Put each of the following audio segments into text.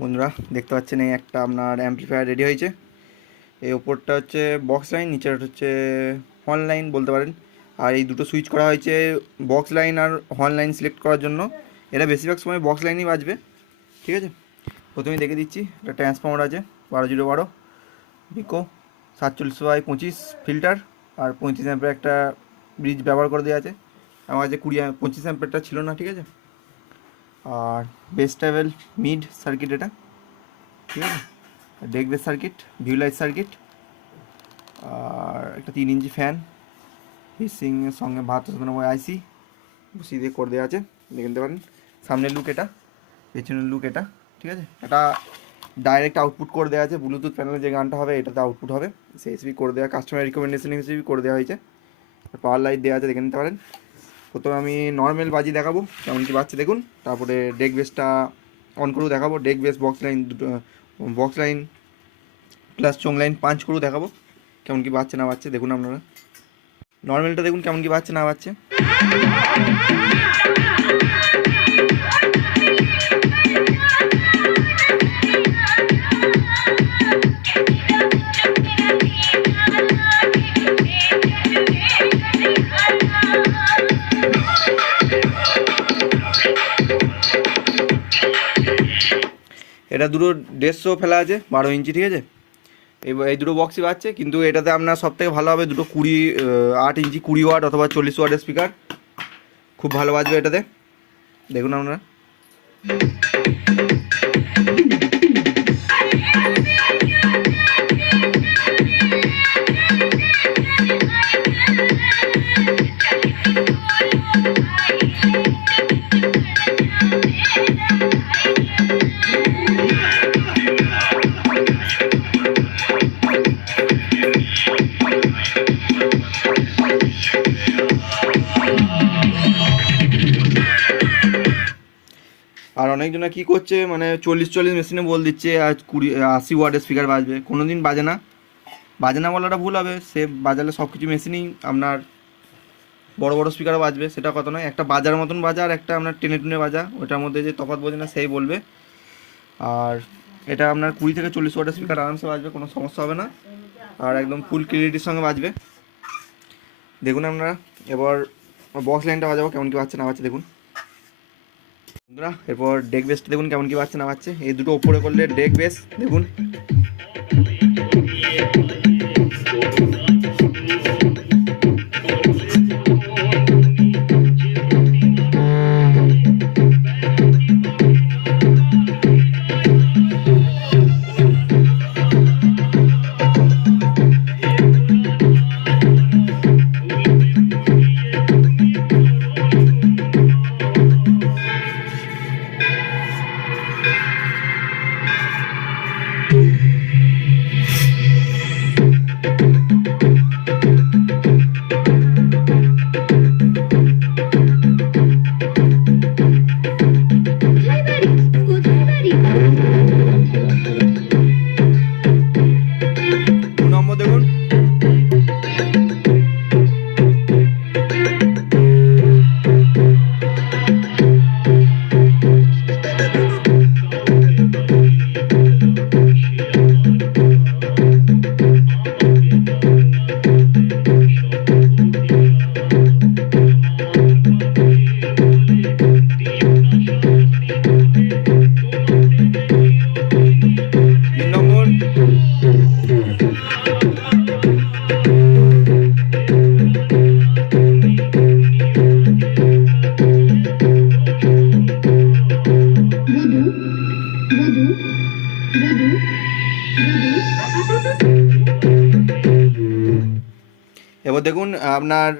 বন্ধুরা দেখতে পাচ্ছেন এই একটা আপনার অ্যাম্পলিফায়ার রেডি হয়েছে। এই ওপরটা হচ্ছে বক্স লাইন, নিচের হচ্ছে হর্ন লাইন বলতে পারেন। আর এই দুটো সুইচ করা হয়েছে বক্স লাইন আর হর্ন লাইন সিলেক্ট করার জন্য। এটা বেশিরভাগ সময় বক্স লাইনই বাজবে, ঠিক আছে। প্রথমেই দেখে দিচ্ছি, একটা ট্রান্সফর্মার আছে 12-0-12 বিকো 47/25 ফিল্টার আর 35 অ্যাম্পের একটা ব্রিজ ব্যবহার করে দেওয়া আছে। আমার কাছে 25 অ্যাম্পেরটা ছিল না, ঠিক আছে। আর বেস ট্রাভেল মিড সার্কিট এটা, ঠিক আছে। Deck bass circuit, VU light circuit, আর একটা 3 ইঞ্চি ফ্যান হিসিংয়ের সঙ্গে 7297 আইসি বসিয়ে দিয়ে করে দেওয়া আছে, দেখে নিতে পারেন। সামনের লুক এটা, পেছনের লুক এটা, ঠিক আছে। এটা ডাইরেক্ট আউটপুট করে দেওয়া আছে, ব্লুটুথ প্যানেলে যে গানটা হবে এটাতে আউটপুট হবে, সেই হিসেবে করে দেওয়া, কাস্টমার রিকমেন্ডেশন হিসেবে করে দেওয়া হয়েছে। পাওয়ার লাইট দেওয়া আছে, দেখে নিতে পারেন। প্রথমে আমি নর্মাল বাজি দেখাবো কেমন কি বাজছে দেখুন, তারপরে ডেক বেসটা অন করেও দেখাবো, ডেক বেস বক্স লাইন দুটো, বক্স লাইন প্লাস চোং লাইন পাঞ্চ করেও দেখাবো কেমন কি বাজছে না বাজছে দেখুন আপনারা। নর্মালটা দেখুন কেমন কি বাজছে না বাজছে। এটা দুটো 150 ফেলা আছে 12 ইঞ্চি, ঠিক আছে। এই দুটো বক্সই বাজছে, কিন্তু এটাতে আপনার সবথেকে ভালো হবে দুটো 8 ইঞ্চি 20 ওয়াট অথবা 40 ওয়াটের স্পিকার, খুব ভালো বাজবে এটাতে, দেখুন আপনারা। আর অনেকজনা কী করছে, মানে 40 মেশিনে বল দিচ্ছে আর 80 ওয়াটের স্পিকার বাজবে, কোনো দিন বাজে না। বাজে না বলাটা ভুল হবে, সে বাজালে সব কিছু মেশিনেই আপনার বড় বড় স্পিকারও বাজবে, সেটা কথা নয়। একটা বাজার মতন বাজা আর একটা আপনার টেনে টুনে বাজা, ওটার মধ্যে যে তফাৎ বোঝে না সেই বলবে। আর এটা আপনার 20 থেকে 40 ওয়াটের স্পিকার আরামসে বাজবে, কোনো সমস্যা হবে না, আর একদম ফুল ক্লিয়ারিটির সঙ্গে বাজবে, দেখুন আপনারা। এবার বক্স লাইনটা বাজাবো কেমন কি বাজছে না বাজছে দেখুন বন্ধুরা। এরপর ডেক বেসটা দেখুন কেমন কি বাজছে না বাজছে। এই দুটো ওপরে করলে ডেক বেস দেখুন, দেখুন। এবার দেখুন আপনার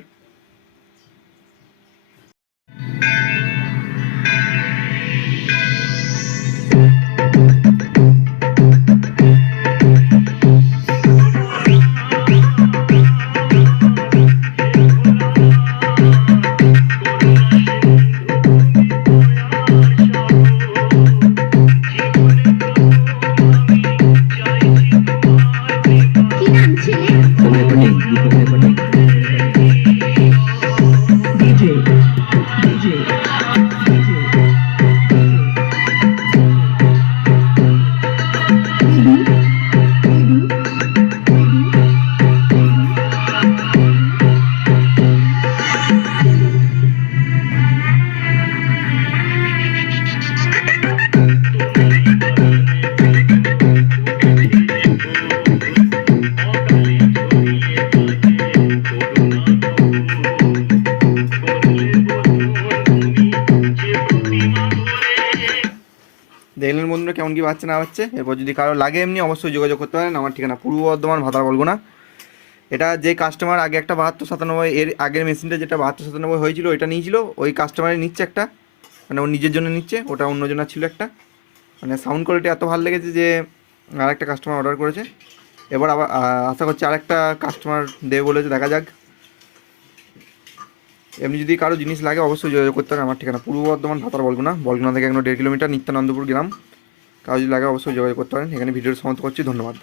দেখলেন বন্ধুরা কেমন কী বাচ্চা না বাচ্চা। এরপর যদি কারো লাগে এমনি অবশ্যই যোগাযোগ করতে পারেন। আমার ঠিকানা পূর্ব বর্ধমান, ভাতার বলবো না। এটা যে কাস্টমার আগে একটা 7297, এর আগের মেশিনটা যেটা 7297 হয়েছিল ওইটা নিয়েছিল, ওই কাস্টমারে নিচ্ছে একটা, মানে ওর নিজের জন্য নিচ্ছে, ওটা অন্যজনের ছিল একটা। মানে সাউন্ড কোয়ালিটি এত ভালো লেগেছে যে আর একটা কাস্টমার অর্ডার করেছে। এবার আবার আশা করছি আরেকটা কাস্টমার দেবে বলেছে, দেখা যাক। এমনি যদি কারো জিনিস লাগে অবশ্যই যোগাযোগ করতে পারেন। আমার ঠিকানা পূর্ব বর্ধমান, ভাতার বলগুনা, বলগুনা থেকে 1.5 কিলোমিটার, নিত্যানন্দপুর গ্রাম। কারো যদি লাগে অবশ্যই যোগাযোগ করতে পারেন। এখানে ভিডিওর সমাপ্ত করছি, ধন্যবাদ।